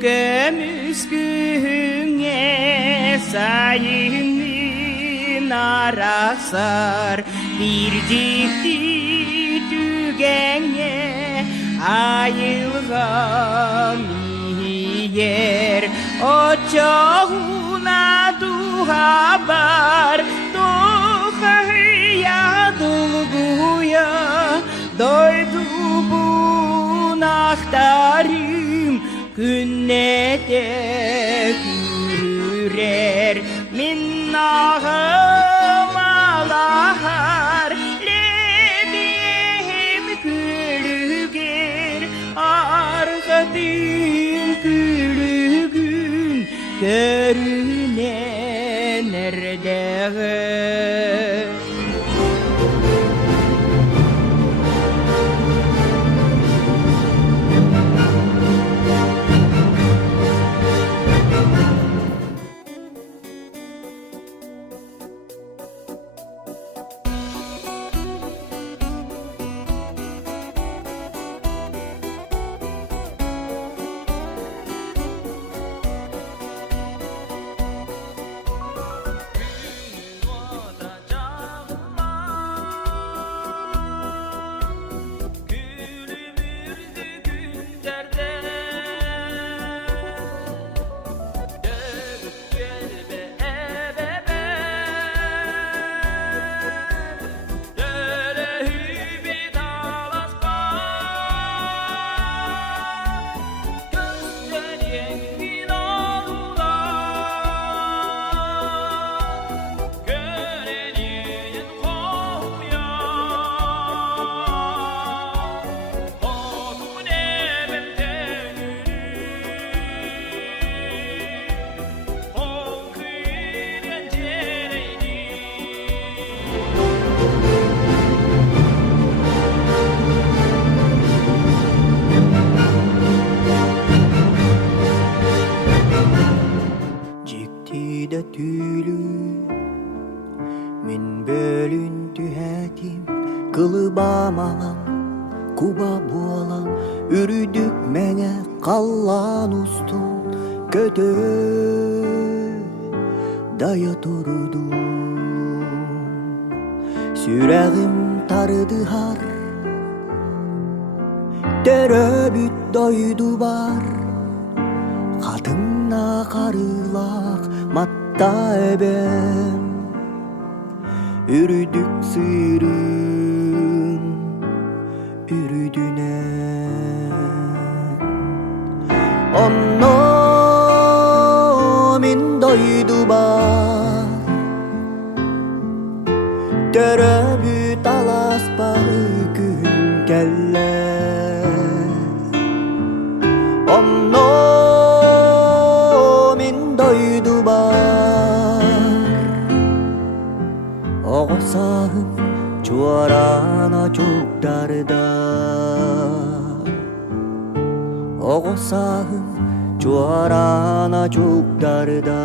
Kömüsküne sayının arasar bir ciddi tügenge ayılgan yer o çoğuna duhabar duhaya dulguya doydu bu nahtarım künnete kürer minnahım alahar lebim külüger arkadın külügün körüne nerede de tüylü min bölüntü hetim kılıbamalan kuba bualan ürüdük mene kallan ustun kötü daya durdum süreğim tarıdı har teröbüt doydu var kadınla karılak matta ebem ürüdük sırın ürüdüne onno min doydu bar teröbüt alas barı gün kelle onno doydu bar oğusağım çuarana çok darda oğusağım çuarana çok darda